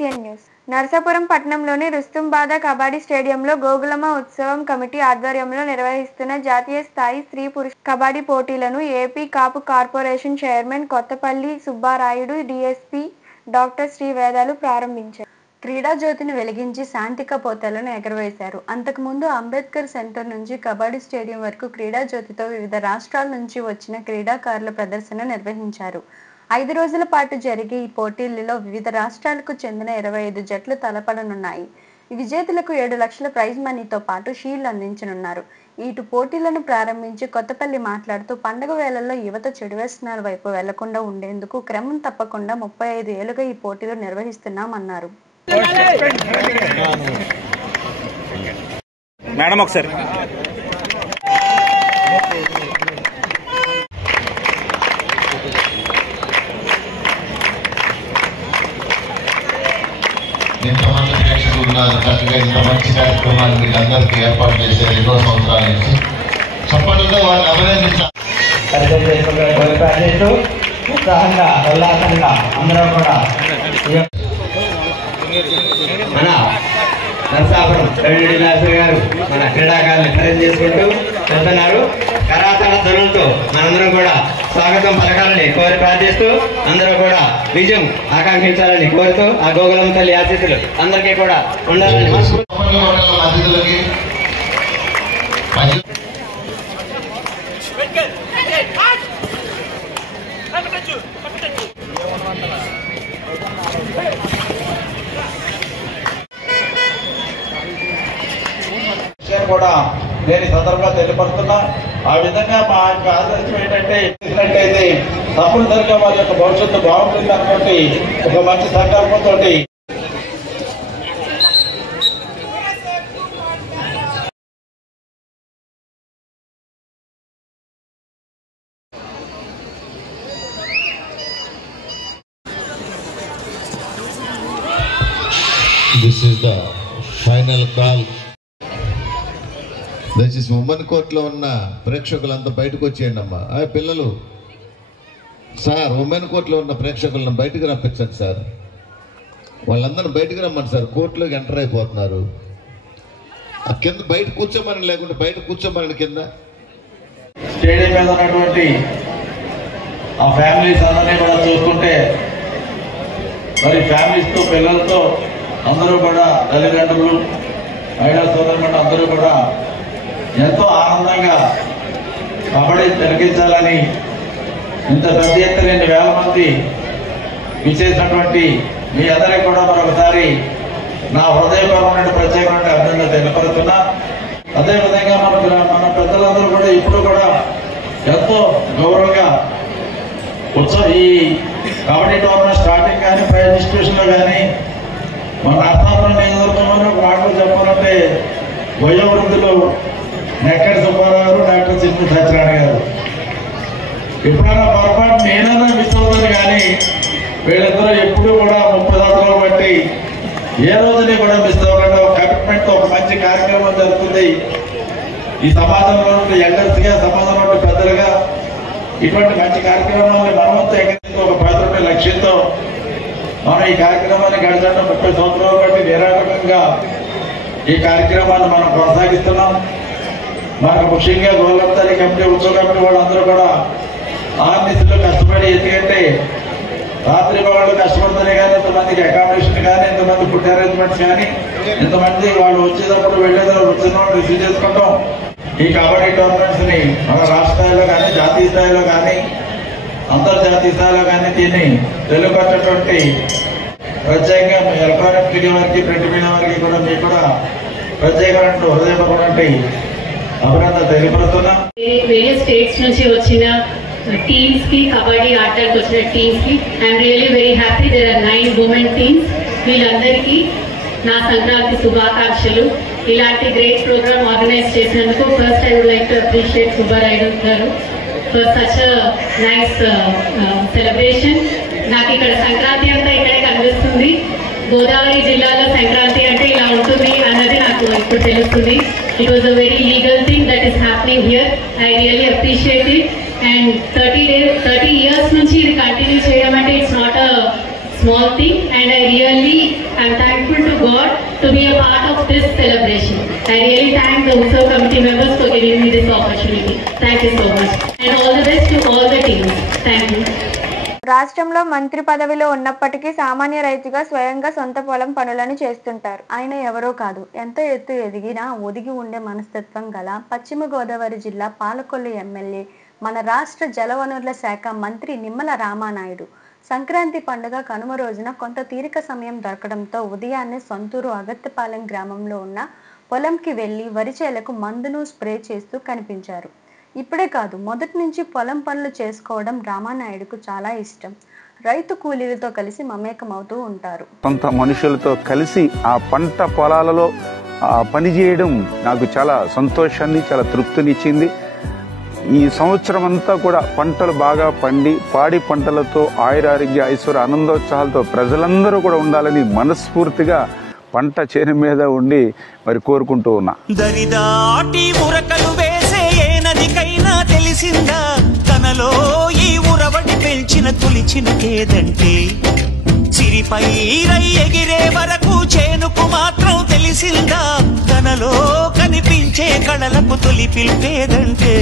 BCN news. Narasapuram పట్టణంలోని రుస్తుంబాద కబడ్డీ స్టేడియంలో గోగులమ్మ ఉత్సవం కమిటీ ఆధ్వర్యంలో నిర్వహిస్తున్న జాతీయ స్థాయి స్త్రీ పురుష కబడ్డీ పోటీలను AP Kapu corporation chairman Kothapalli Subbarayudu, DSP doctor Sri Vedalu ప్రారంభించారు. క్రీడా జ్యోతిని వెలిగించి శాంతిక పోతలను ఎగరవేశారు. అంతకుముందు అంబేద్కర్ సెంటర్ నుంచి కబడ్డీ స్టేడియం వరకు క్రీడా జ్యోతితో వివిధ రాష్ట్రాల నుంచి వచ్చిన క్రీడాకారుల ప్రదర్శన నిర్వహించారు. 5 రోజుల పాటు జరిగే ఈ పోటీలలో వివిధ రాష్ట్రాలకు చెందిన 25 జట్లు తలపడనున్నాయి. ఈ విజేతలకు 7 లక్షల ప్రైజ్ మనీతో పాటు షీల్డ్ అందించనున్నారు. ఇటు పోటీలను ప్రారంభించి కొత్తపల్లి మాట్లాడుతూ పండుగ వేళల్లో యువత చెడు వ్యసనాల వైపు వెళ్లకుండా ఉండేందుకు క్రమం తప్పకుండా 35 ఏళ్లుగా ఈ పోటీలు నిర్వహిస్తున్నామన్నారు. మేడం ఒకసారి ఇంతమంది ప్రేక్షకులు ఉన్నారు. చక్కగా ఇంత మంచి కార్యక్రమాలు వీళ్ళందరికీ ఏర్పాటు చేశారు. ఎన్నో సంవత్సరాల నుంచి చప్పట్లతో వారిని అభినందించాలి. ఉత్సాహంగా ఉల్లాసంగా అందరూ కూడా మన నరసాపురం గారు మన క్రీడాకారులు ఖరీదు చేసుకుంటూ వెళ్తున్నారు. కరాతల ధ్వనులతో మనందరం కూడా స్వాగతం పలకాలని కోరి ప్రార్థిస్తూ అందరూ కూడా విజయం ఆకాంక్షించాలని కోరుతూ ఆ గోగులమ్మ తల్లి ఆశీస్సులు అందరికీ కూడా ఉండాలని అతిథులకి కూడా నేను ఈ సందర్భంగా తెలియపడుతున్నా. ఆ విధంగా మా యొక్క ఆదర్శం ఏంటంటే తప్పనిసరిగా వారి యొక్క భవిష్యత్తు బాగుంటుంది అనుకోండి ఒక మంచి సంకల్పంతో this is the final call. దయచేసి ఉమ్మన్ కోర్టులో ఉన్న ప్రేక్షకులంతా బయటకు వచ్చేయండి అమ్మా. పిల్లలు సార్, ఉమెన్ కోర్టులో ఉన్న ప్రేక్షకులను బయటకు రప్పించండి సార్. వాళ్ళందరూ బయటకు రమ్మండి సార్. కోర్టులోకి ఎంటర్ అయిపోతున్నారు. కింద బయట కూర్చోమని, లేకుంటే బయట కూర్చోమని కింద. స్టేడియం మీద ఉన్నటువంటి ఆ ఫ్యామిలీస్ అందరినీ కూడా చూస్తుంటే మరి ఫ్యామిలీస్తో పిల్లలతో అందరూ కూడా తల్లిదండ్రులు మహిళా సోదరులు అందరూ కూడా ఎంతో ఆనందంగా కబడ్డీ తిలకించాలని ఇంత పెద్ద ఎత్తున 2,000 మంది విచ్చేసినటువంటి మీ అందరికీ కూడా మరొకసారి నా హృదయపూర్వకమైన ప్రత్యేకమైన అభినందన తెలియపరుస్తున్నా. అదేవిధంగా మన పెద్దలందరూ కూడా ఇప్పుడు కూడా ఎంతో గౌరవంగా ఈ కబడ్డీ టోర్నమెంట్ స్టార్టింగ్ కానీ ప్రైజ్ డిస్ట్రిబ్యూషన్లో కానీ మన నరసాపురం నియోజకవర్గంలో ఒక మాటలు చెప్పాలంటే వయోవృద్ధులు నెక్కడి సుబ్బారావు గారు, డాక్టర్ సింగు సత్యనారాయణ గారు. ఎప్పుడైనా పొరపాటు నేనైనా మిస్ అవుతాను కానీ వీళ్ళిద్దరూ ఎప్పుడు కూడా 30 సంవత్సరాలు బట్టి ఏ రోజుని కూడా మిస్ అవ్వకుండా ఒక కమిట్మెంట్తో ఒక మంచి కార్యక్రమం జరుగుతుంది. ఈ సమాజంలో ఎల్డర్స్గా, సమాజంలో పెద్దలుగా ఇటువంటి మంచి కార్యక్రమాన్ని మనమంతా ఎక్కడితో ఒక 10 రూపాయల లక్ష్యంతో మనం ఈ కార్యక్రమాన్ని గడిచిన 30 సంవత్సరాలు బట్టి నిరాటకంగా ఈ కార్యక్రమాన్ని మనం కొనసాగిస్తున్నాం. మనకు ముఖ్యంగా గోగులమ్మ తల్లి కమిటీ, ఉత్సవ కమిటీ వాళ్ళందరూ కూడా ఆర్నిస్లో కష్టపడి, ఎందుకంటే రాత్రి వాళ్ళు కష్టపడితేనే కానీ ఇంతమందికి అకామిడేషన్ కానీ, ఇంతమంది ఫుడ్ అరేంజ్మెంట్స్ కానీ, ఇంతమంది వాళ్ళు వచ్చేటప్పుడు వెళ్ళేటప్పుడు వచ్చిన వాళ్ళు రిసీవ్ చేసుకుంటాం. ఈ కబడ్డీ టోర్నమెంట్స్ని మన రాష్ట్ర స్థాయిలో కానీ, జాతీయ స్థాయిలో కానీ, అంతర్జాతీయ స్థాయిలో కానీ దీన్ని తెలుగుపరిచినటువంటి ప్రత్యేకంగా ఎలక్ట్రానిక్ మీడియా వారికి, ప్రింట్ మీడియా వారికి కూడా మీకు కూడా ప్రత్యేకమైన హృదయపూర్వకమైన అభినందన తెలియపరుస్తున్నా. వేరే స్టేట్స్ నుంచి వచ్చిన టీమ్స్ కి, కబడ్డీ ఆడటానికి వచ్చిన టీమ్స్ కి I'm really very happy. There are 9 women teams. వీళ్ళందరికీ నా సంక్రాంతి శుభాకాంక్షలు. ఇలాంటి గ్రేట్ ప్రోగ్రామ్ ఆర్గనైజ్ చేసినందుకు first I would like to appreciate Subbarayudu గారు ఫర్ సచ్ నైస్ సెలబ్రేషన్. నాకు ఇక్కడ సంక్రాంతి అంతా ఇక్కడే కనిపిస్తుంది. గోదావరి జిల్లాలో సంక్రాంతి అంటే ఇలా ఉంటుంది అన్నది నాకు ఇప్పుడు తెలుస్తుంది. It was a very legal thing that is happening here. I really appreciate it. And 30 years నుంచి ఇది కంటిన్యూ చేయడం అంటే it's not a small thing. And I really to be a part of this celebration. I really thank the Utsav committee members for giving me this opportunity. Thank you so much. And all the best to all the teams. Thank you. రాష్ట్రంలో మంత్రి పదవిలో ఉన్నప్పటికీ సామాన్య రైతుగా స్వయంగా సొంత పొలం పనులను చేస్తుంటారు. ఆయన ఎవరో కాదు, ఎంతో ఎత్తు ఎదిగినా ఒదిగి ఉండే మనస్తత్వం గల పశ్చిమ గోదావరి జిల్లా పాలకొల్లు ఎమ్మెల్యే, మన రాష్ట్ర జలవనరుల శాఖ మంత్రి నిమ్మల రామానాయుడు. సంక్రాంతి పండుగ కనుమ రోజున కొంత తీరిక సమయం దొరకడంతో ఉదయాన్నే సొంతూరు అగత్తిపాలెం గ్రామంలో ఉన్న పొలంకి వెళ్లి వరి చేలకు మందును స్ప్రే చేస్తూ కనిపించారు. ఇప్పుడే కాదు, మొదటి నుంచి పొలం పనులు చేసుకోవడం రామానాయుడుకు చాలా ఇష్టం. రైతు కూలీలతో కలిసి మమేకమవుతూ ఉంటారు. కొంత మనుషులతో కలిసి ఆ పంట పొలాలలో పని చేయడం నాకు చాలా సంతోషాన్ని, చాలా తృప్తినిచ్చింది. ఈ సంవత్సరం అంతా కూడా పంటలు బాగా పండి పాడి పంటలతో ఆయురారోగ్య ఐశ్వర్య ఆనందోత్సాహాలతో ప్రజలందరూ కూడా ఉండాలని మనస్ఫూర్తిగా పంట చేను మీద ఉండి మరి కోరుకుంటూ ఉన్నా. దరిదాటి ఉరకలు వేసే ఏ నదికైనా తెలిసిందా తనలో ఈ ఉరవడి పెంచిన తొలిచిన కేదంటే సిరిపై రై ఎగిరే వరకు చేనుకు మాత్రం తెలిసిందా తనలో కనిపించే కళలకు తొలి పిలిపేదంటే.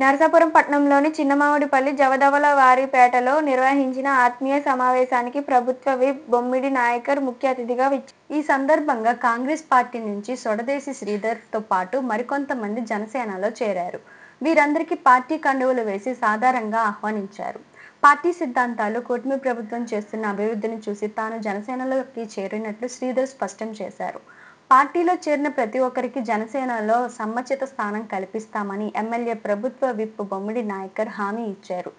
నరసాపురం పట్టణంలోని చిన్నమామిడిపల్లి జవదవల వారిపేటలో నిర్వహించిన ఆత్మీయ సమావేశానికి ప్రభుత్వ విప్ బొమ్మిడి నాయకర్ ముఖ్య అతిథిగా ఈ సందర్భంగా కాంగ్రెస్ పార్టీ నుంచి సొడదేశి శ్రీధర్ తో పాటు మరికొంతమంది జనసేనలో చేరారు. వీరందరికీ పార్టీ కండువలు వేసి సాధారణంగా ఆహ్వానించారు. పార్టీ సిద్ధాంతాలు, కూటమి ప్రభుత్వం చేస్తున్న అభివృద్ధిని చూసి తాను జనసేనలోకి చేరినట్లు శ్రీధర్ స్పష్టం చేశారు. పార్టీలో చేరిన ప్రతి ఒక్కరికి జనసేనలో సముచిత స్థానం కల్పిస్తామని ఎమ్మెల్యే ప్రభుత్వ విప్ బొమ్మిడి నాయకర్ హామీ ఇచ్చారు.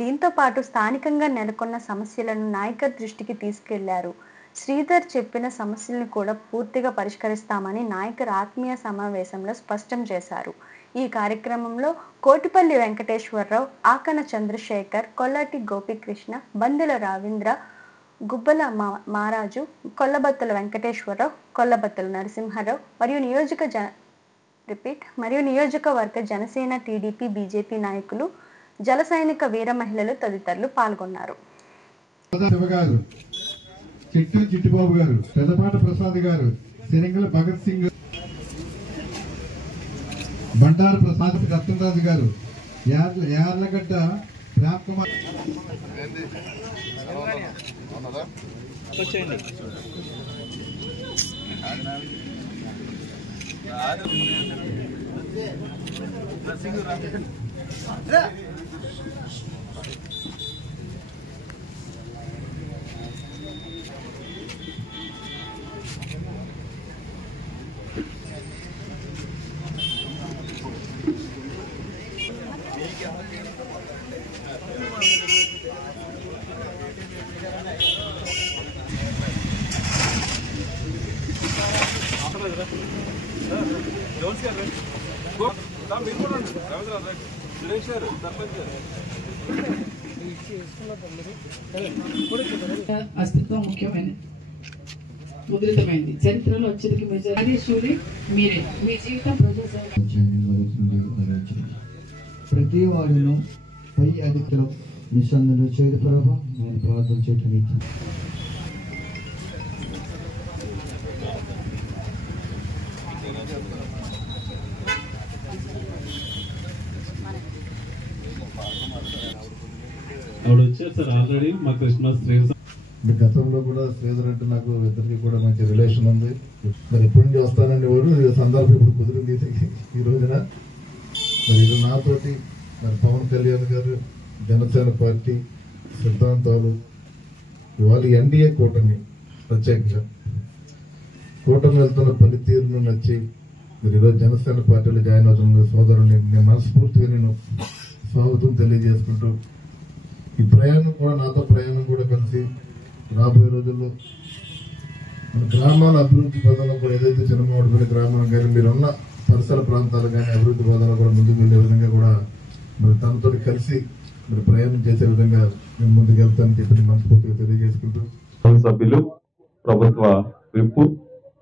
దీంతో పాటు స్థానికంగా నెలకొన్న సమస్యలను నాయకర్ దృష్టికి తీసుకెళ్లారు. శ్రీధర్ చెప్పిన సమస్యలను కూడా పూర్తిగా పరిష్కరిస్తామని నాయకర్ ఆత్మీయ సమావేశంలో స్పష్టం చేశారు. ఈ కార్యక్రమంలో కోటిపల్లి వెంకటేశ్వరరావు, ఆకన చంద్రశేఖర్, కొల్లటి గోపికృష్ణ, బందెల రవీంద్ర, గుబ్బల మారాజు, కొల్లబత్తుల వెంకటేశ్వరరావు, కొల్లబత్తుల నరసింహారావు మరియు నియోజకవర్గ జనసేన, టీడీపీ, బీజేపీ నాయకులు, జల సైనిక వీర మహిళలు తదితరులు పాల్గొన్నారు. చిట్టిబాబు గారు, పెదపాట ప్రసాద్ గారు, సిరింగల భగత్ సింగ్, బండారు ప్రసాద్ రత్నరాజు గారు, యార్లగడ్డ ప్రేమ్ కుమార్. అస్తిత్వం ముఖ్యమైనది, ముద్రితమైంది. చరిత్రలో వచ్చేది మెజారిటీ మీరే. మీ జీవితం ప్రతి వాడును పై అధికారం నిస్సందులు చేయదు ప్రభావం నేను ప్రార్థన చేయటం. ఆవిడ వచ్చారు సార్ ఆల్రెడీ మా క్రిస్మస్ గతంలో కూడా శ్రీధర్ అంటే నాకు ఇద్దరికి కూడా మంచి రిలేషన్ ఉంది. మరి ఎప్పటి నుంచి వస్తానండి వాడు సందర్భం ఇప్పుడు కుదిరింది ఈ రోజున. మరి ఇది నాతోటి మరి పవన్ కళ్యాణ్ గారు, జనసేన పార్టీ సిద్ధాంతాలు, ఇవాళ ఎన్డీఏ కూటమి ప్రత్యేకంగా కూటమి వెళ్తున్న పనితీరును నచ్చి మీరు ఈరోజు జనసేన పార్టీలో జాయిన్ అవుతున్న సోదరుని నేను మనస్ఫూర్తిగా నేను స్వాగతం తెలియజేసుకుంటూ ఈ ప్రయాణం కూడా నాతో ప్రయాణం కూడా కలిసి రాబోయే రోజుల్లో మన గ్రామాల అభివృద్ధి పదంలో కూడా ఏదైతే చిన్నమావిడిపల్లి గ్రామం కానీ మీరున్న పరిసర ప్రాంతాలు కానీ అభివృద్ధి పదంలో కూడా ముందుకు వెళ్ళే విధంగా కూడా మరి తనతో కలిసి మీరు ప్రయాణం చేసే విధంగా మేము ముందుకు వెళ్తామని చెప్పి మనస్ఫూర్తిగా తెలియజేసుకుంటూ సభ్యులు, ప్రభుత్వ విప్పు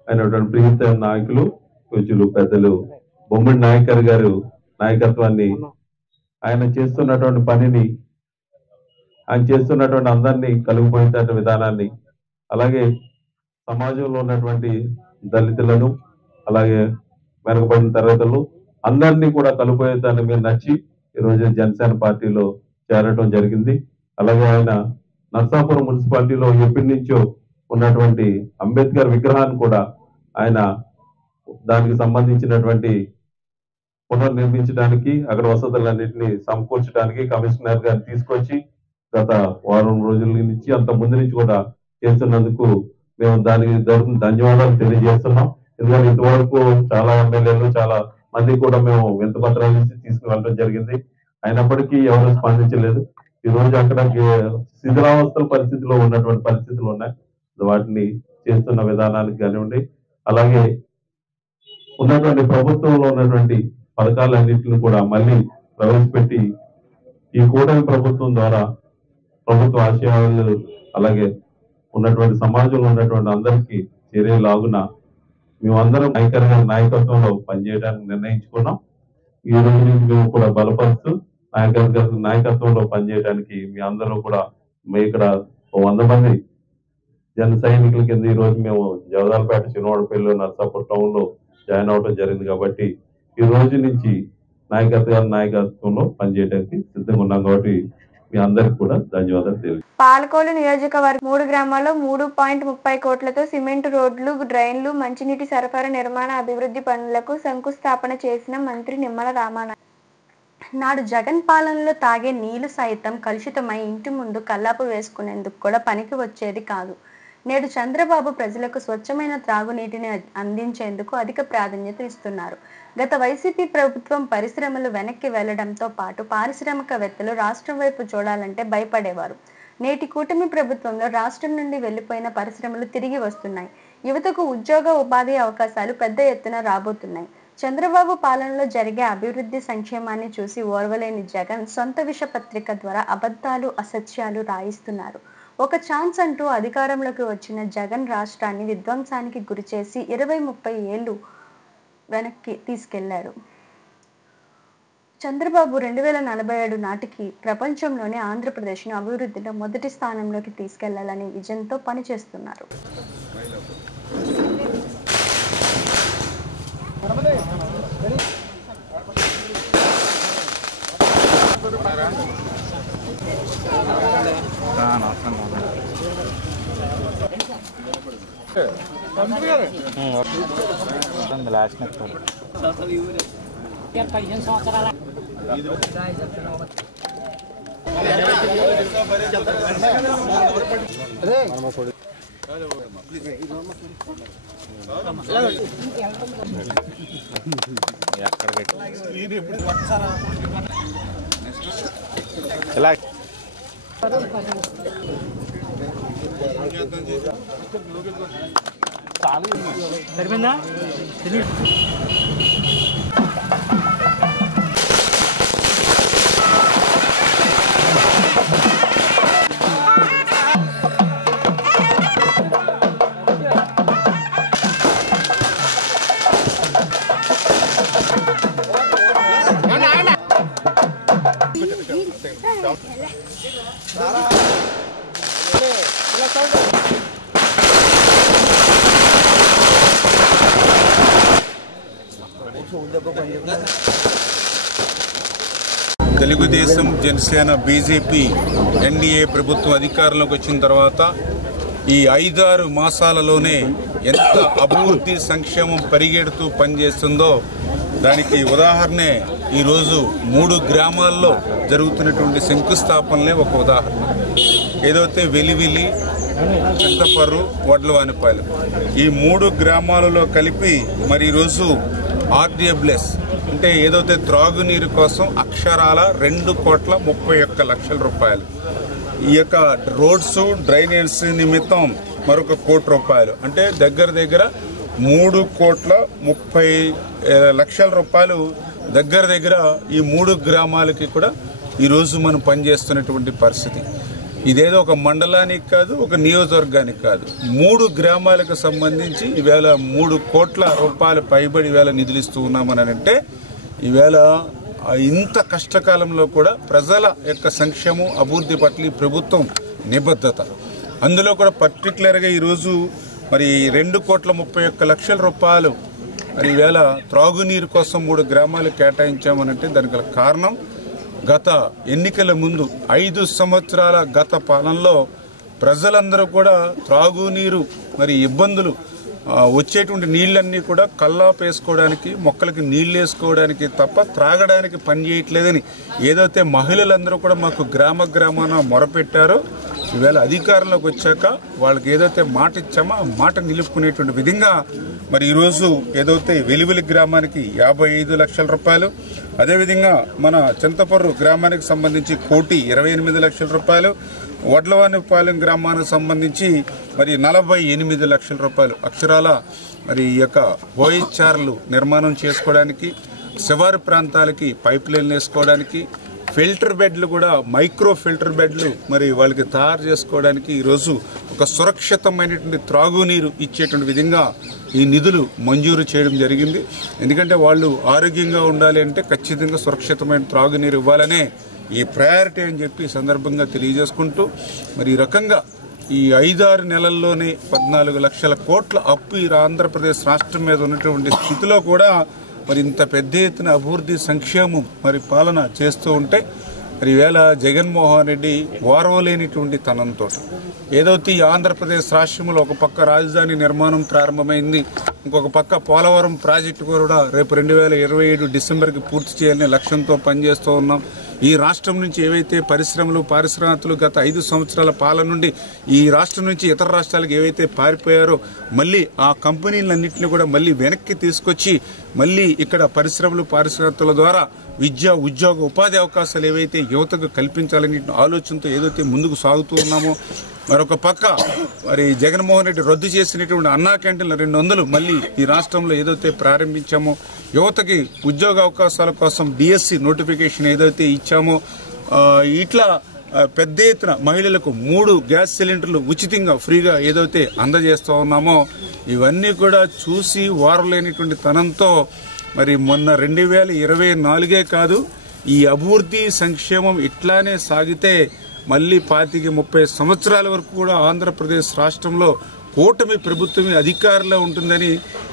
అయినటువంటి ప్రియత నాయకులు, పూజ్యులు పెద్దలు బొమ్మడి నాయకర్ గారు నాయకత్వాన్ని, ఆయన చేస్తున్నటువంటి పనిని, ఆయన చేస్తున్నటువంటి అందరినీ కలుగుపోయేట విధానాన్ని, అలాగే సమాజంలో ఉన్నటువంటి దళితులను, అలాగే వెనుకబడిన తరగతులు అందరినీ కూడా కలుపుతాన్ని మీరు నచ్చి ఈరోజు జనసేన పార్టీలో చేరటం జరిగింది. అలాగే ఆయన నర్సాపురం మున్సిపాలిటీలో ఎప్పటి నుంచో ఉన్నటువంటి అంబేద్కర్ విగ్రహాన్ని కూడా ఆయన దానికి సంబంధించినటువంటి పునర్నిర్మించడానికి, అక్కడ వసతులన్నింటినీ సమకూర్చడానికి కమిషనర్ గారిని తీసుకొచ్చి గత వారం రోజుల నుంచి అంత ముందు నుంచి కూడా చేస్తున్నందుకు మేము దానికి ధన్యవాదాలు తెలియజేస్తున్నాం. ఎందుకంటే ఇంతవరకు చాలా ఎమ్మెల్యేలు, చాలా మంది కూడా మేము వింత పత్రాలు ఇచ్చి తీసుకువెళ్ళడం జరిగింది. అయినప్పటికీ ఎవరు స్పందించలేదు. ఈ రోజు అక్కడ శిథిలావస్థల పరిస్థితిలో ఉన్నటువంటి పరిస్థితులు ఉన్నాయి. వాటిని చేస్తున్న విధానానికి కానివ్వండి, అలాగే ఉన్నటువంటి ప్రభుత్వంలో ఉన్నటువంటి పథకాలన్నింటిని కూడా మళ్ళీ ప్రవేశపెట్టి ఈ కూటమి ప్రభుత్వం ద్వారా ప్రభుత్వ ఆశయాలు అలాగే ఉన్నటువంటి సమాజంలో ఉన్నటువంటి అందరికీ చేరేలాగున మేమందరం నాయకత్వంలో పనిచేయడానికి నిర్ణయించుకున్నాం. ఈ రోజు నుంచి మేము కూడా బలపరుస్తూ నాయకత్వంలో పనిచేయడానికి మీ అందరూ కూడా ఇక్కడ 100 మంది జన సైనికుల కింద ఈ రోజు మేము జవదాలపేట, చిన్నవాడపల్లి, నర్సాపూర్ టౌన్ లో జాయిన్ అవడం జరిగింది. కాబట్టి ఈ రోజు నుంచి నాయకత్వంలో పనిచేయడానికి సిద్ధంగా ఉన్నాం. కాబట్టి మీ అందరికి కూడా ధన్యవాదాలు తెలియదు. పాలకోలు నియోజకవర్గం 3 గ్రామాల్లో 3.30 కోట్లతో సిమెంట్ రోడ్లు, డ్రైన్లు, మంచినీటి సరఫరా నిర్మాణ అభివృద్ధి పనులకు శంకుస్థాపన చేసిన మంత్రి నిమ్మల రామానాయుడు. నాడు జగన్ పాలనలో తాగే నీళ్లు సైతం కలుషితమై ఇంటి ముందు కల్లాపు వేసుకునేందుకు కూడా పనికి వచ్చేది కాదు. నేడు చంద్రబాబు ప్రజలకు స్వచ్ఛమైన త్రాగునీటిని అందించేందుకు అధిక ప్రాధాన్యత ఇస్తున్నారు. గత వైసీపీ ప్రభుత్వం పరిశ్రమలు వెనక్కి వెళ్లడంతో పాటు పారిశ్రామికవేత్తలు రాష్ట్రం వైపు చూడాలంటే భయపడేవారు. నేటి కూటమి ప్రభుత్వంలో రాష్ట్రం నుండి వెళ్లిపోయిన పరిశ్రమలు తిరిగి వస్తున్నాయి. యువతకు ఉద్యోగ ఉపాధి అవకాశాలు పెద్ద ఎత్తున రాబోతున్నాయి. చంద్రబాబు పాలనలో జరిగే అభివృద్ధి సంక్షేమాన్ని చూసి ఓర్వలేని జగన్ సొంత విషపత్రిక ద్వారా అబద్ధాలు, అసత్యాలు రాయిస్తున్నారు. ఒక ఛాన్స్ అంటూ అధికారంలోకి వచ్చిన జగన్ రాష్ట్రాన్ని విధ్వంసానికి గురిచేసి 20-30 ఏళ్లు వెనక్కి తీసుకెళ్లారు. చంద్రబాబు 2047 నాటికి ప్రపంచంలోనే ఆంధ్రప్రదేశ్ను అభివృద్ధిలో మొదటి స్థానంలోకి తీసుకెళ్లాలనే విజన్తో పనిచేస్తున్నారు. సరిపోయిందా? తెలుగుదేశం, జనసేన, బీజేపీ, ఎన్డీఏ ప్రభుత్వం అధికారంలోకి వచ్చిన తర్వాత ఈ 5-6 మాసాలలోనే ఎంత అభివృద్ధి సంక్షేమం పరిగెడుతూ పనిచేస్తుందో దానికి ఉదాహరణే ఈరోజు 3 గ్రామాల్లో జరుగుతున్నటువంటి శంకుస్థాపనలే ఒక ఉదాహరణ. ఏదైతే వెలివిలి, చింతపర్రు, వడ్లవానిపాలెం ఈ 3 గ్రామాలలో కలిపి మరి ఈరోజు ఆర్డబ్ల్యూఎస్ అంటే ఏదైతే త్రాగునీరు కోసం అక్షరాల 2,31,00,000 రూపాయలు. ఈ యొక్క రోడ్స్ డ్రైనేజ్ నిమిత్తం మరొక ₹1,00,00,000 అంటే దగ్గర 3,30,00,000 రూపాయలు దగ్గర ఈ 3 గ్రామాలకి కూడా ఈరోజు మనం పనిచేస్తున్నటువంటి పరిస్థితి. ఇదేదో ఒక మండలానికి కాదు, ఒక నియోజకవర్గానికి కాదు, 3 గ్రామాలకు సంబంధించి ఈవేళ 3 కోట్ల రూపాయల పైబడి ఈవేళ నిధులు ఇస్తూ ఉన్నామని అంటే ఈవేళ ఇంత కష్టకాలంలో కూడా ప్రజల యొక్క సంక్షేమం అభివృద్ధి పట్ల ప్రభుత్వం నిబద్ధత. అందులో కూడా పర్టికులర్గా ఈరోజు మరి 2,31,00,000 రూపాయలు మరి ఈవేళ త్రాగునీరు కోసం 3 గ్రామాలు కేటాయించామనంటే దానికి కారణం గత ఎన్నికల ముందు 5 సంవత్సరాల గత పాలనలో ప్రజలందరూ కూడా త్రాగునీరు మరి ఇబ్బందులు వచ్చేటువంటి నీళ్ళన్నీ కూడా కల్లాపు వేసుకోవడానికి, మొక్కలకి నీళ్ళు వేసుకోవడానికి తప్ప త్రాగడానికి పని చేయట్లేదని ఏదైతే మహిళలందరూ కూడా మాకు గ్రామాన మొరపెట్టారో ఈవేళ అధికారంలోకి వచ్చాక వాళ్ళకి ఏదైతే మాట ఇచ్చామో ఆ మాట నిలుపుకునేటువంటి విధంగా మరి ఈరోజు ఏదైతే వెలివెలి గ్రామానికి 55 లక్షల రూపాయలు, అదేవిధంగా మన చింతపర్రు గ్రామానికి సంబంధించి 1,28 లక్షల రూపాయలు, వడ్లవానిపాలెం గ్రామానికి సంబంధించి మరి 48 లక్షల రూపాయలు అక్షరాల మరి ఈ యొక్క ఓహెచ్ఆర్లు నిర్మాణం చేసుకోవడానికి, శివారు ప్రాంతాలకి పైప్ లైన్లు వేసుకోవడానికి, ఫిల్టర్ బెడ్లు కూడా మైక్రో ఫిల్టర్ బెడ్లు మరి వాళ్ళకి తయారు చేసుకోవడానికి ఈరోజు ఒక సురక్షితమైనటువంటి త్రాగునీరు ఇచ్చేటువంటి విధంగా ఈ నిధులు మంజూరు చేయడం జరిగింది. ఎందుకంటే వాళ్ళు ఆరోగ్యంగా ఉండాలి అంటే ఖచ్చితంగా సురక్షితమైన త్రాగునీరు ఇవ్వాలనే ఈ ప్రయారిటీ అని చెప్పి ఈ సందర్భంగా తెలియజేసుకుంటూ మరి ఈ రకంగా ఈ 5-6 నెలల్లోనే 14 లక్షల కోట్ల అప్పు ఈ ఆంధ్రప్రదేశ్ రాష్ట్రం మీద ఉన్నటువంటి స్థితిలో కూడా మరి ఇంత పెద్ద ఎత్తున అభివృద్ధి సంక్షేమం మరి పాలన చేస్తూ ఉంటే మరి ఈవేళ జగన్మోహన్ రెడ్డి ఓర్వలేనిటువంటి తనంతో ఏదైతే ఈ ఆంధ్రప్రదేశ్ రాష్ట్రంలో ఒక పక్క రాజధాని నిర్మాణం ప్రారంభమైంది, ఇంకొక పక్క పోలవరం ప్రాజెక్టు కూడా రేపు 2027 డిసెంబర్కి పూర్తి చేయాలనే లక్ష్యంతో పనిచేస్తూ ఉన్నాం. ఈ రాష్ట్రం నుంచి ఏవైతే పరిశ్రమలు పారిశ్రామికలు గత 5 సంవత్సరాల పాలన నుండి ఈ రాష్ట్రం నుంచి ఇతర రాష్ట్రాలకు ఏవైతే పారిపోయారో మళ్ళీ ఆ కంపెనీలన్నింటినీ కూడా మళ్ళీ వెనక్కి తీసుకొచ్చి మళ్ళీ ఇక్కడ పరిశ్రమలు పారిశ్రామికల ద్వారా విద్య, ఉద్యోగ, ఉపాధి అవకాశాలు ఏవైతే యువతకు కల్పించాలనే ఆలోచనతో ఏదైతే ముందుకు సాగుతూ ఉన్నామో, మరొక పక్క మరి జగన్మోహన్ రెడ్డి రద్దు చేసినటువంటి అన్నా క్యాంటీన్లు 200 మళ్ళీ ఈ రాష్ట్రంలో ఏదైతే ప్రారంభించామో, యువతకి ఉద్యోగ అవకాశాల కోసం డిఎస్సి నోటిఫికేషన్ ఏదైతే ఇచ్చామో, ఇట్లా పెద్ద ఎత్తున మహిళలకు 3 గ్యాస్ సిలిండర్లు ఉచితంగా ఫ్రీగా ఏదైతే అందజేస్తూ ఉన్నామో ఇవన్నీ కూడా చూసి వారలేనిటువంటి తనంతో మరి మొన్న 2024 కాదు ఈ అభివృద్ధి సంక్షేమం ఇట్లానే సాగితే మళ్ళీ 25-30 సంవత్సరాల వరకు కూడా ఆంధ్రప్రదేశ్ రాష్ట్రంలో కూటమి ప్రభుత్వమే అధికారంలో ఉంటుందని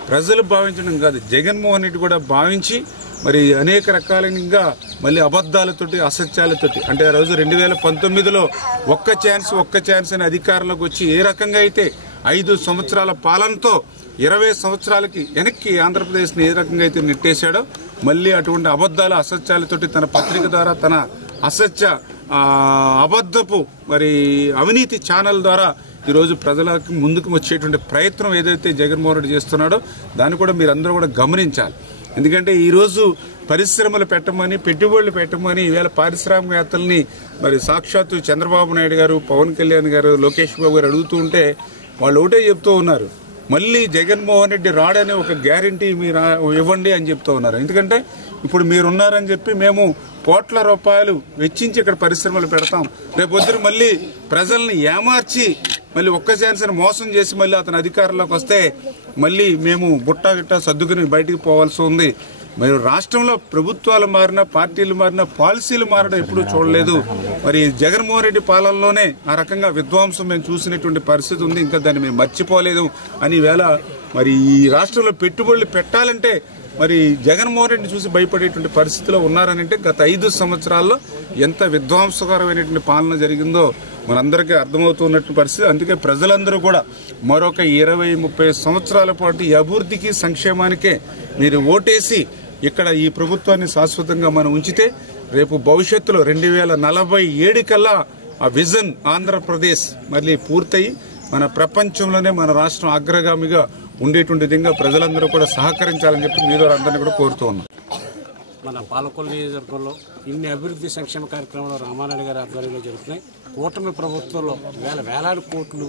ప్రజలు భావించడం కాదు, జగన్మోహన్ రెడ్డి కూడా భావించి మరి అనేక రకాలుగా మళ్ళీ అబద్ధాలతోటి అసత్యాలతోటి అంటే ఆ రోజు 2019లో ఒక్క ఛాన్స్ అని అధికారంలోకి వచ్చి ఏ రకంగా అయితే 5 సంవత్సరాల పాలనతో 20 సంవత్సరాలకి వెనక్కి ఆంధ్రప్రదేశ్ని ఏ రకంగా అయితే నెట్టేశాడో మళ్ళీ అటువంటి అబద్ధాల అసత్యాలతోటి తన పత్రిక ద్వారా తన అసత్య అబద్ధపు మరి అవినీతి ఛానల్ ద్వారా ఈరోజు ప్రజలకు ముందుకు వచ్చేటువంటి ప్రయత్నం ఏదైతే జగన్మోహన్ రెడ్డి చేస్తున్నాడో దాన్ని కూడా మీరందరూ కూడా గమనించాలి. ఎందుకంటే ఈరోజు పరిశ్రమలు పెట్టమని, పెట్టుబడులు పెట్టమని ఈవేళ పారిశ్రామికవేత్తల్ని మరి సాక్షాత్తు చంద్రబాబు నాయుడు గారు, పవన్ కళ్యాణ్ గారు, లోకేష్ బాబు గారు అడుగుతూ ఉంటే వాళ్ళు ఒకటే చెప్తూ ఉన్నారు, మళ్ళీ జగన్మోహన్ రెడ్డి రాడనే ఒక గ్యారంటీ మీరు ఇవ్వండి అని చెప్తూ ఉన్నారు. ఎందుకంటే ఇప్పుడు మీరున్నారని చెప్పి మేము కోట్ల రూపాయలు వెచ్చించి ఇక్కడ పరిశ్రమలు పెడతాం, రేపొద్దున మళ్ళీ ప్రజల్ని ఏమార్చి మళ్ళీ ఒక్క ఛాన్స్ మోసం చేసి మళ్ళీ అతను అధికారంలోకి వస్తే మళ్ళీ మేము బుట్టా గిట్టా సర్దుకుని బయటికి పోవాల్సి ఉంది. మరి రాష్ట్రంలో ప్రభుత్వాలు మారినా, పార్టీలు మారినా, పాలసీలు మారడం ఎప్పుడూ చూడలేదు. మరి జగన్మోహన్ రెడ్డి పాలనలోనే ఆ రకంగా విధ్వంసం మేము చూసినటువంటి పరిస్థితి ఉంది, ఇంకా దాన్ని మేము మర్చిపోలేదు అని వేళ మరి ఈ రాష్ట్రంలో పెట్టుబడులు పెట్టాలంటే మరి జగన్మోహన్ రెడ్డిని చూసి భయపడేటువంటి పరిస్థితిలో ఉన్నారని అంటే గత 5 సంవత్సరాల్లో ఎంత విధ్వంసకరమైనటువంటి పాలన జరిగిందో మనందరికీ అర్థమవుతున్నటువంటి పరిస్థితి. అందుకే ప్రజలందరూ కూడా మరొక 20-30 సంవత్సరాల పాటు ఈ అభివృద్ధికి, సంక్షేమానికే మీరు ఓటేసి ఇక్కడ ఈ ప్రభుత్వాన్ని శాశ్వతంగా మనం ఉంచితే రేపు భవిష్యత్తులో 2047 కల్లా ఆ విజన్ ఆంధ్రప్రదేశ్ మళ్ళీ పూర్తయి మన ప్రపంచంలోనే మన రాష్ట్రం అగ్రగామిగా ఉండేటువంటి విధంగా ప్రజలందరూ కూడా సహకరించాలని చెప్పి మీ ద్వారా అందరినీ కూడా కోరుతూ ఉన్నాం. మన పాలకొల్లు నియోజకవర్గంలో ఇన్ని అభివృద్ధి సంక్షేమ కార్యక్రమాలు రామానాయుడు గారి ఆధ్వర్యంలో జరుగుతున్నాయి. కూటమి ప్రభుత్వంలో వేలాది కోట్లు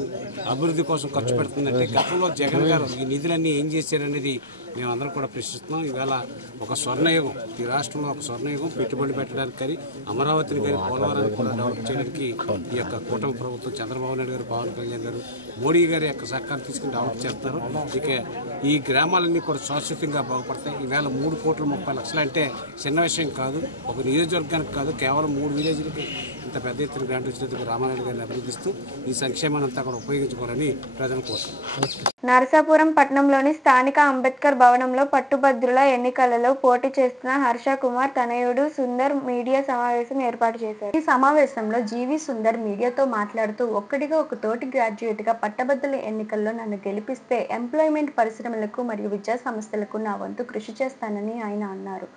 అభివృద్ధి కోసం ఖర్చు పెడుతుందంటే గతంలో జగన్ గారు ఈ నిధులన్నీ ఏం చేశారనేది మేమందరం కూడా ప్రశ్నిస్తున్నాం. ఈవేళ ఒక స్వర్ణయుగం, ఈ రాష్ట్రంలో ఒక స్వర్ణయుగం పెట్టుబడి పెట్టడానికి కానీ అమరావతిని కానీ పోలవరాన్ని కూడా డెవలప్ చేయడానికి ఈ యొక్క కూటమి ప్రభుత్వం చంద్రబాబు నాయుడు గారు, పవన్ కళ్యాణ్ గారు, మోడీ గారి యొక్క సహకారం తీసుకుని డెవలప్ చేస్తున్నారు. ఇక ఈ గ్రామాలన్నీ కూడా శాశ్వతంగా బాగుపడతాయి. ఈవేళ 3,30,00,000 అంటే చిన్న విషయం కాదు, ఒక నియోజకవర్గానికి కాదు, కేవలం 3 విలేజ్లకి ఇంత పెద్ద ఎత్తున గ్రాంట్ వచ్చినందుకు రామానాయుడు గారిని అభివృద్ధిస్తూ ఈ సంక్షేమాన్ని అంతా కూడా ఉపయోగించుకోవాలని ప్రజల కోసం. నరసాపురం పట్టణంలోని స్థానిక అంబేద్కర్ భవనంలో పట్టుభద్రుల ఎన్నికలలో పోటీ చేస్తున్న హర్ష కుమార్ తనయుడు సుందర్ మీడియా సమావేశం ఏర్పాటు చేశారు. ఈ సమావేశంలో జీవి సుందర్ మీడియాతో మాట్లాడుతూ ఒక్కడిగా ఒక తోటి గ్రాడ్యుయేట్ గా పట్టభద్రుల ఎన్నికల్లో నన్ను గెలిపిస్తే ఎంప్లాయ్మెంట్ పరిశ్రమలకు మరియు విద్యా సంస్థలకు నా వంతు కృషి చేస్తానని ఆయన అన్నారు.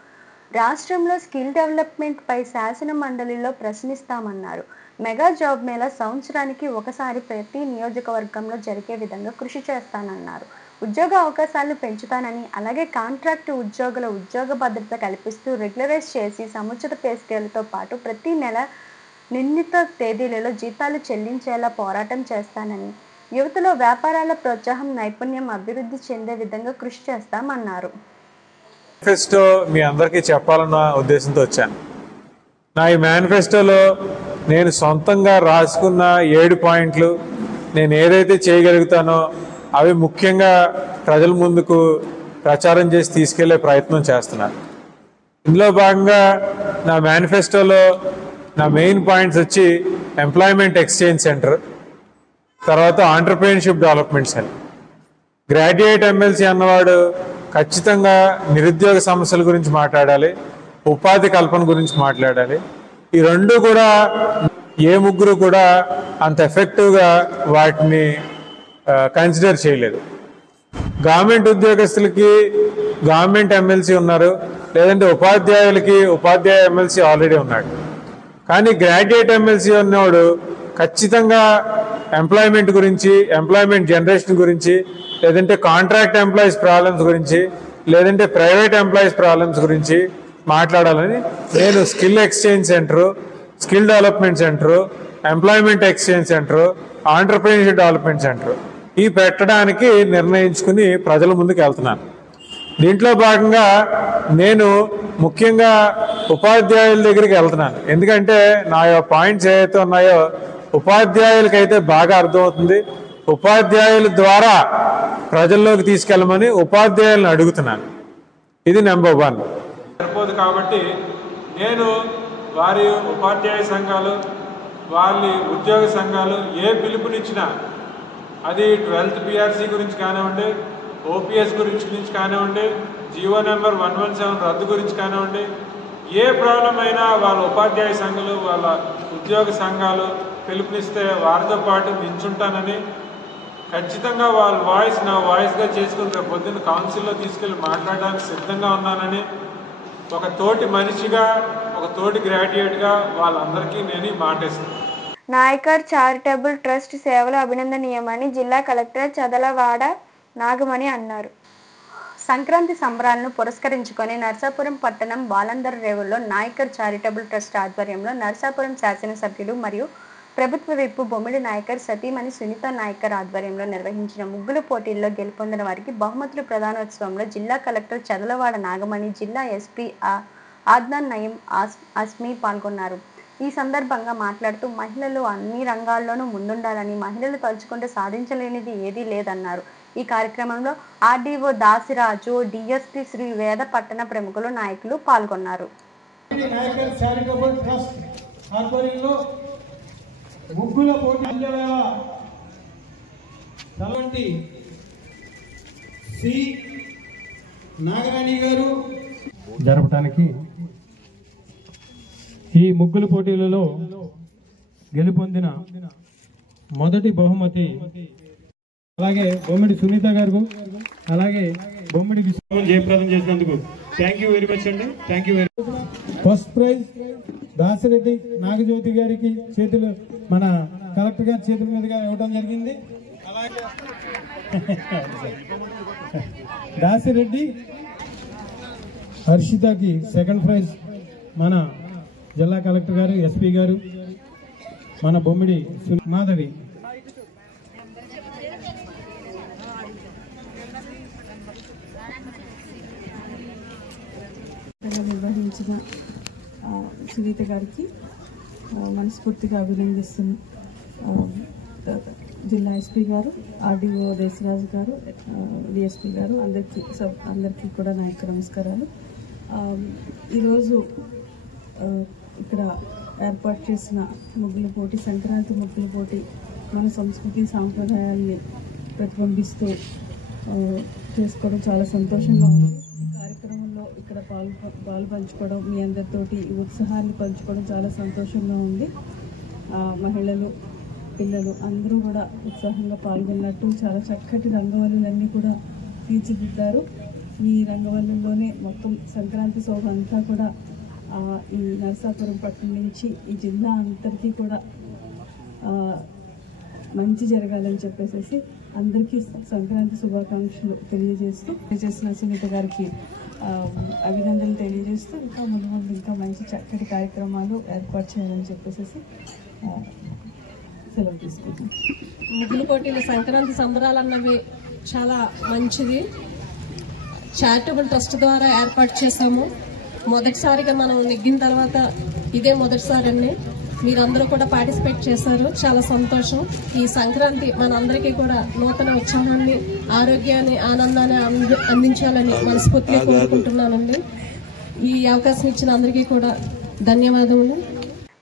రాష్ట్రంలో స్కిల్ డెవలప్మెంట్ పై శాసన మండలిలో ప్రశ్నిస్తామన్నారు. మెగా జాబ్ మేళా సంవత్సరానికి ఒకసారి ప్రతి నియోజకవర్గంలో జరిగే విధంగా కృషి చేస్తానన్నారు. ఉద్యోగ అవకాశాలను పెంచుతానని, అలాగే కాంట్రాక్టు ఉద్యోగుల ఉద్యోగ భద్రత కల్పిస్తూ రెగ్యులరైజ్ చేసి సముచిత పే స్కేల్తో పాటు ప్రతి నెల నిర్ణీత తేదీలలో జీతాలు చెల్లించేలా పోరాటం చేస్తానని, యువతలో వ్యాపారాల ప్రోత్సాహం, నైపుణ్యం అభివృద్ధి చెందే విధంగా కృషి చేస్తామన్నారు. మేనిఫెస్టో మీ అందరికీ చెప్పాలన్న ఉద్దేశంతో వచ్చాను. నా ఈ మేనిఫెస్టోలో నేను సొంతంగా రాసుకున్న 7 పాయింట్లు, నేను ఏదైతే చేయగలుగుతానో అవి ముఖ్యంగా ప్రజల ముందుకు ప్రచారం చేసి తీసుకెళ్లే ప్రయత్నం చేస్తున్నాను. ఇందులో భాగంగా నా మేనిఫెస్టోలో నా మెయిన్ పాయింట్స్ వచ్చి ఎంప్లాయ్మెంట్ ఎక్స్చేంజ్ సెంటర్, తర్వాత entrepreneurship development centre. Graduate MLC అన్నవాడు ఖచ్చితంగా నిరుద్యోగ సమస్యల గురించి మాట్లాడాలి, ఉపాధి కల్పన గురించి మాట్లాడాలి. ఈ రెండు కూడా ఏ ముగ్గురు కూడా అంత ఎఫెక్టివ్గా వాటిని కన్సిడర్ చేయలేదు. గవర్నమెంట్ ఉద్యోగస్తులకి గవర్నమెంట్ ఎమ్మెల్సీ ఉన్నారు, లేదంటే ఉపాధ్యాయులకి ఉపాధ్యాయ ఎమ్మెల్సీ ఆల్రెడీ ఉన్నాడు. కానీ గ్రాడ్యుయేట్ ఎమ్మెల్సీ ఉన్నవాడు ఖచ్చితంగా ఎంప్లాయ్మెంట్ గురించి, ఎంప్లాయ్మెంట్ జనరేషన్ గురించి, లేదంటే కాంట్రాక్ట్ ఎంప్లాయీస్ ప్రాబ్లమ్స్ గురించి, లేదంటే ప్రైవేట్ ఎంప్లాయీస్ ప్రాబ్లమ్స్ గురించి మాట్లాడాలని నేను skill exchange centre, skill development centre, employment exchange centre, entrepreneurship development centre ఈ పెట్టడానికి నిర్ణయించుకుని ప్రజల ముందుకు వెళ్తున్నాను. దీంట్లో భాగంగా నేను ముఖ్యంగా ఉపాధ్యాయుల దగ్గరికి వెళ్తున్నాను. ఎందుకంటే నా పాయింట్స్ ఏవైతే ఉన్నాయో ఉపాధ్యాయులకైతే బాగా అర్థమవుతుంది. ఉపాధ్యాయుల ద్వారా ప్రజల్లోకి తీసుకెళ్ళమని ఉపాధ్యాయులను అడుగుతున్నాను. ఇది నెంబర్ 1. సరిపోదు కాబట్టి నేను వారి ఉపాధ్యాయ సంఘాలు, వాళ్ళ ఉద్యోగ సంఘాలు ఏ పిలుపునిచ్చినా, అది 12th PRC గురించి కానివ్వండి, OPS గురించి కానివ్వండి, జీవో నెంబర్ 117 రద్దు గురించి కానివ్వండి, ఏ ప్రాబ్లం అయినా వాళ్ళ ఉపాధ్యాయ సంఘాలు, వాళ్ళ ఉద్యోగ సంఘాలు పిలుపునిస్తే వారితో పాటు నించుంటానని, ఖచ్చితంగా వాళ్ళ వాయిస్ నా వాయిస్గా చేసుకుని రేపు పొద్దున్న కౌన్సిల్లో తీసుకెళ్ళి మాట్లాడడానికి సిద్ధంగా ఉన్నానని, ఒక తోటి మనిషిగా, ఒక తోటి గ్రాడ్యుయేట్గా వాళ్ళందరికీ నేను మాటిస్తున్నాను. నాయకర్ చారిటబుల్ ట్రస్ట్ సేవలు అభినందనీయమని జిల్లా కలెక్టర్ చదలవాడ నాగమణి అన్నారు. సంక్రాంతి సంబరాలను పురస్కరించుకొని నర్సాపురం పట్టణం బాలందర్ రేవుల్లో నాయకర్ చారిటబుల్ ట్రస్ట్ ఆధ్వర్యంలో నర్సాపురం శాసనసభ్యులు మరియు ప్రభుత్వ విప్పు బొమ్మిడి నాయకర్ సతీమణి సునీత నాయకర్ ఆధ్వర్యంలో నిర్వహించిన ముగ్గుల పోటీల్లో గెలుపొందిన వారికి బహుమతుల ప్రదానోత్సవంలో జిల్లా కలెక్టర్ చదలవాడ నాగమణి, జిల్లా ఎస్పీ ఆద్నాన్ నయీం అస్మీ పాల్గొన్నారు. ఈ సందర్భంగా మాట్లాడుతూ మహిళలు అన్ని రంగాల్లోనూ ముందుండాలని, మహిళలు తలుచుకుంటే సాధించలేనిది ఏదీ లేదన్నారు. ఈ కార్యక్రమంలో ఆర్డీఓ దాసిరాజు, డిఎస్పీ శ్రీ వేద పట్టణ ప్రముఖులు, నాయకులు పాల్గొన్నారు. ముగ్గుల పోటీ సి నాగరాణి గారు జరపడానికి ఈ ముగ్గుల పోటీలలో గెలుపొందిన మొదటి బహుమతి అలాగే బొమ్మిడి సునీత గారు, అలాగే బొమ్మిడి విశ్వం జయప్రదం చేసినందుకు థ్యాంక్ యూ వెరీ మచ్ అండి. Thank you very much. First prize Dasireddy Nagajyothi గారికి చేతులు మన కలెక్టర్ గారి చేతుల మీదుగా ఇవ్వడం జరిగింది. అలాగే దాసిరెడ్డి హర్షితకి సెకండ్ ప్రైజ్ మన జిల్లా కలెక్టర్ గారు, ఎస్పీ గారు, మన బొమ్మిడి మాధవి. నిర్వహించిన సునీత గారికి మనస్ఫూర్తిగా అభినందిస్తున్న జిల్లా ఎస్పీ గారు, ఆర్డీఓ దేశరాజు గారు, డిఎస్పీ గారు, అందరికీ కూడా నా యొక్క నమస్కారాలు. ఈరోజు ఇక్కడ ఏర్పాటు చేసిన ముగ్గుల పోటీ, సంక్రాంతి ముగ్గుల పోటీ మన సంస్కృతి సాంప్రదాయాల్ని ప్రతిబింబిస్తూ చేసుకోవడం చాలా సంతోషంగా ఉంది. ఈ కార్యక్రమంలో ఇక్కడ పాలు పంచుకోవడం, మీ అందరితోటి ఈ ఉత్సాహాన్ని పంచుకోవడం చాలా సంతోషంగా ఉంది. మహిళలు, పిల్లలు అందరూ కూడా ఉత్సాహంగా పాల్గొన్నట్టు చాలా చక్కటి రంగవల్లులన్నీ కూడా తీర్చిదిద్దారు. ఈ రంగవల్లుల్లోనే మొత్తం సంక్రాంతి శోభ అంతా కూడా ఈ నరసాపురం పట్టణం నుంచి ఈ జిల్లా అంతటికీ కూడా మంచి జరగాలని చెప్పేసి అందరికీ సంక్రాంతి శుభాకాంక్షలు తెలియజేసిన సునీత గారికి అభినందనలు తెలియజేస్తూ ఇంకా ముందు ఇంకా మంచి చక్కటి కార్యక్రమాలు ఏర్పాటు చేయాలని చెప్పేసి సెలవు తీసుకుంటాం. ముగ్గుల పోటీల సంక్రాంతి సంబరాలు అన్నవి చాలా మంచిది. చారిటబుల్ ట్రస్ట్ ద్వారా ఏర్పాటు చేశాము. మొదటిసారిగా మనం నెగ్గిన తర్వాత ఇదే మొదటిసారి అండి. మీరందరూ కూడా పార్టిసిపేట్ చేశారు, చాలా సంతోషం. ఈ సంక్రాంతి మనందరికీ కూడా నూతన ఉత్సాహాన్ని, ఆరోగ్యాన్ని, ఆనందాన్ని అందించాలని మనస్ఫూర్తిగా కోరుకుంటున్నానండి. ఈ అవకాశం ఇచ్చిన అందరికీ కూడా ధన్యవాదములు.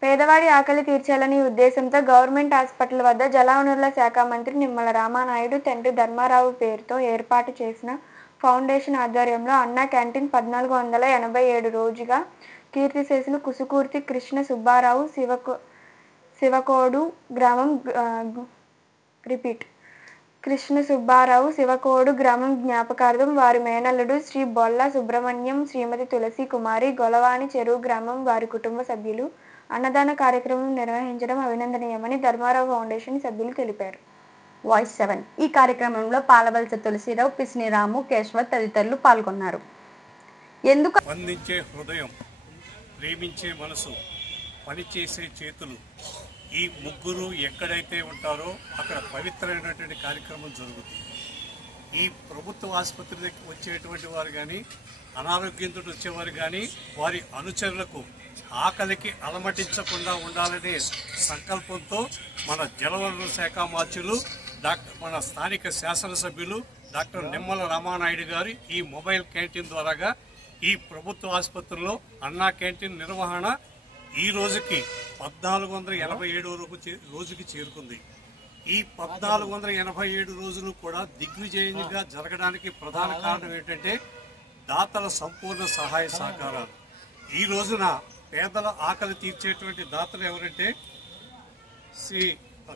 పేదవాడి ఆకలి తీర్చాలని ఉద్దేశంతో గవర్నమెంట్ హాస్పిటల్ వద్ద జలవనరుల శాఖ మంత్రి నిమ్మల రామానాయుడు తండ్రి ధర్మారావు పేరుతో ఏర్పాటు చేసిన ఫౌండేషన్ ఆధ్వర్యంలో అన్నా క్యాంటీన్ 1487 రోజుగా కీర్తిశేషులు కుసుకూర్తి కృష్ణ సుబ్బారావు శివకోడు గ్రామం జ్ఞాపకార్థం వారి మేనల్లుడు శ్రీ బొల్ల సుబ్రహ్మణ్యం, శ్రీమతి తులసి కుమారి, గొలవాని చెరువు గ్రామం వారి కుటుంబ సభ్యులు అన్నదాన కార్యక్రమం నిర్వహించడం అభినందనీయమని ధర్మారావు ఫౌండేషన్ సభ్యులు తెలిపారు. వాయిస్ 7 ఈ కార్యక్రమంలో పాలవలస తులసిరావు, పిసిని రాము, కేశవ తదితరులు పాల్గొన్నారు. ఎందుకు స్పందించే హృదయం, ప్రేమించే మనసు, పనిచేసే చేతులు, ఈ ముగ్గురు ఎక్కడైతే ఉంటారో అక్కడ పవిత్రమైనటువంటి కార్యక్రమం జరుగుతుంది. ఈ ప్రభుత్వ ఆసుపత్రికి వచ్చేటువంటి వారు కానీ, అనారోగ్యంతో వచ్చేవారు కానీ, వారి అనుచరులకు ఆకలికి అలమటించకుండా ఉండాలనే సంకల్పంతో మన జలవనరుల శాఖ మార్చులు మన స్థానిక శాసనసభ్యులు డాక్టర్ నిమ్మల రామానాయుడు గారు ఈ మొబైల్ క్యాంటీన్ ద్వారాగా ఈ ప్రభుత్వ ఆసుపత్రుల్లో అన్నా క్యాంటీన్ నిర్వహణ ఈ రోజుకి 1487 రోజుకి చేరుకుంది. ఈ 1487 రోజులు కూడా దిగ్విజయంగా జరగడానికి ప్రధాన కారణం ఏంటంటే దాతల సంపూర్ణ సహాయ సహకారాలు. ఈ రోజున పేదల ఆకలి తీర్చేటువంటి దాతలు ఎవరంటే శ్రీ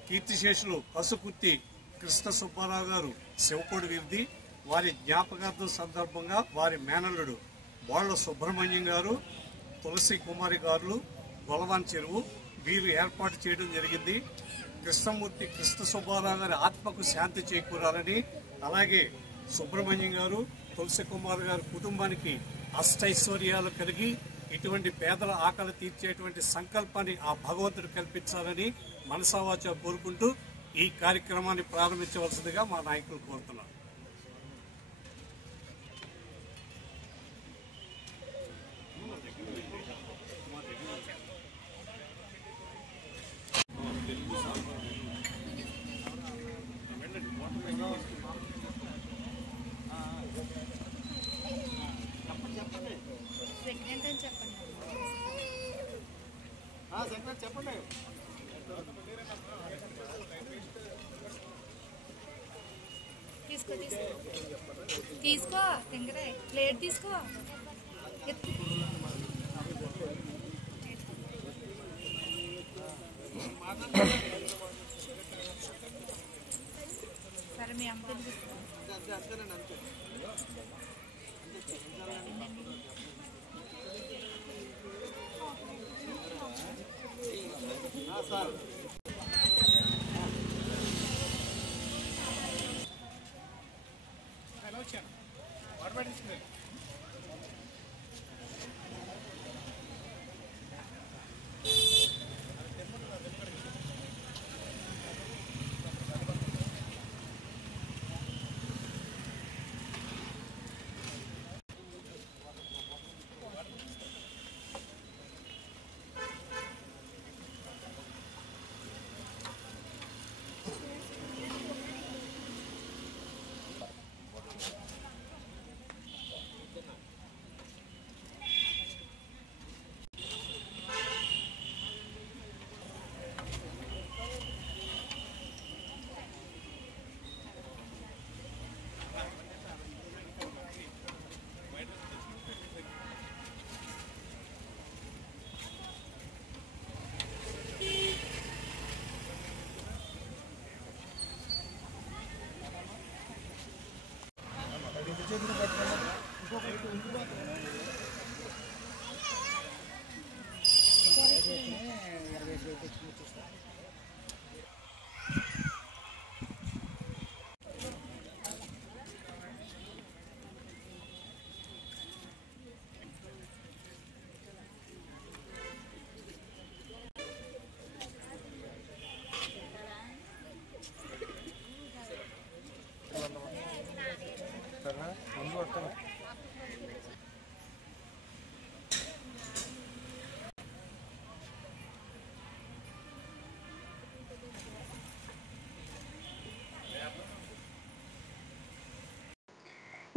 కీర్తిశేషులు పసుకుర్తి కృష్ణ సుబ్బారావు గారు శివకోడి వీరిది, వారి జ్ఞాపకార్థం సందర్భంగా వారి మేనల్లుడు బోళ్ల సుబ్రహ్మణ్యం గారు, తులసి కుమారి గారు, గొలవాన్ చెరువు వీరు ఏర్పాటు చేయడం జరిగింది. కృష్ణమూర్తి కృష్ణ సుబ్బారావు గారి ఆత్మకు శాంతి చేకూరాలని, అలాగే సుబ్రహ్మణ్యం గారు, తులసి కుమార్ గారి కుటుంబానికి అష్టైశ్వర్యాలు కలిగి ఇటువంటి పేదల ఆకలి తీర్చేటువంటి సంకల్పాన్ని ఆ భగవంతుడు కల్పించాలని మనసావాచ కోరుకుంటూ ఈ కార్యక్రమాన్ని ప్రారంభించవలసిందిగా మా నాయకులు కోరుతున్నారు. చెప్పండి. తీసుకో ప్లేట్ తీసుకో. సరే మీ అమ్మ వచ్చాను.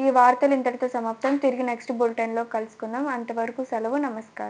ఈ వార్తలు ఇంతటితో సమాప్తం. తిరిగి నెక్స్ట్ బులెటిన్లో కలుసుకుందాం. అంతవరకు సెలవు. నమస్కారం.